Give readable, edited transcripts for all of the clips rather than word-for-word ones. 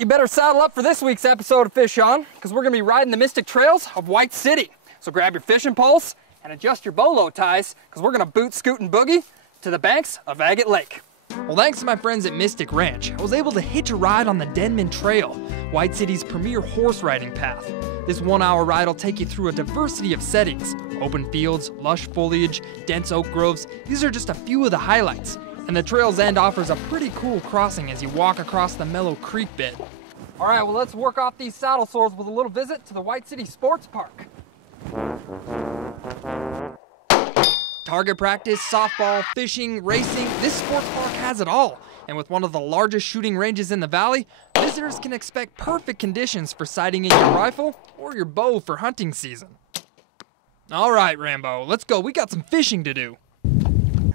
you better saddle up for this week's episode of Fish On, because we're going to be riding the mystic trails of White City. So grab your fishing poles and adjust your bolo ties, because we're going to boot, scoot, and boogie to the banks of Agate Lake. Well, thanks to my friends at Mystic Ranch, I was able to hitch a ride on the Denman Trail, White City's premier horse riding path. This 1-hour ride will take you through a diversity of settings. Open fields, lush foliage, dense oak groves, these are just a few of the highlights. And the trail's end offers a pretty cool crossing as you walk across the mellow creek bed. All right, well, let's work off these saddle sores with a little visit to the White City Sports Park. Target practice, softball, fishing, racing, this sports park has it all. And with one of the largest shooting ranges in the valley, visitors can expect perfect conditions for sighting in your rifle or your bow for hunting season. All right, Rambo, let's go. We got some fishing to do.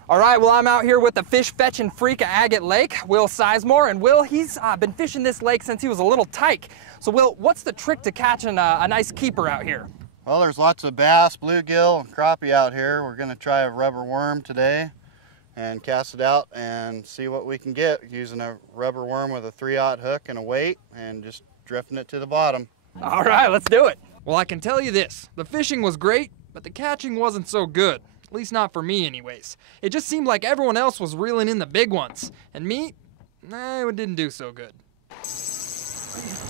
All right, well, I'm out here with the fish fetching freak at Agate Lake, Will Sizemore. And Will, he's been fishing this lake since he was a little tyke. So Will, what's the trick to catching a nice keeper out here? Well, there's lots of bass, bluegill, and crappie out here. We're gonna try a rubber worm today and cast it out and see what we can get using a rubber worm with a 3/0 hook and a weight and just drifting it to the bottom. All right, let's do it. Well, I can tell you this, the fishing was great, but the catching wasn't so good. At least not for me anyways. It just seemed like everyone else was reeling in the big ones. And me, it didn't do so good.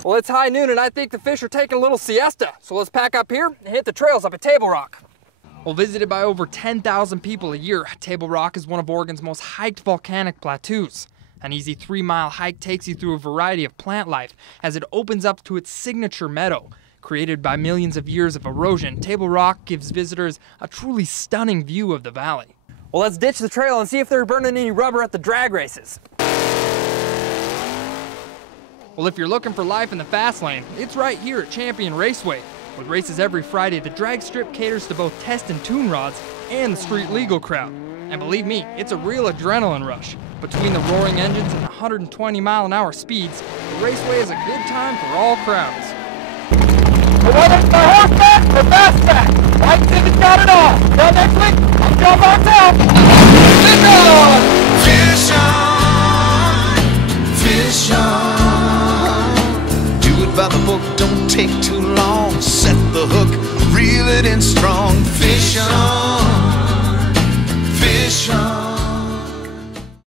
Well, it's high noon and I think the fish are taking a little siesta. So let's pack up here and hit the trails up at Table Rock. Well, visited by over 10,000 people a year, Table Rock is one of Oregon's most hiked volcanic plateaus. An easy 3-mile hike takes you through a variety of plant life as it opens up to its signature meadow. Created by millions of years of erosion, Table Rock gives visitors a truly stunning view of the valley. Well, let's ditch the trail and see if they're burning any rubber at the drag races. Well, if you're looking for life in the fast lane, it's right here at Champion Raceway. With races every Friday, the drag strip caters to both test and tune rods and the street legal crowd. And believe me, it's a real adrenaline rush. Between the roaring engines and 120-mile-an-hour speeds, the raceway is a good time for all crowds. Whether it's by horseback or fastback, White City's got it all. Till next week, I'm John Bartell. Fish on! Fish on! Do it by the book, don't take too long. Set the hook, reel it in strong. Fish on! Fish on!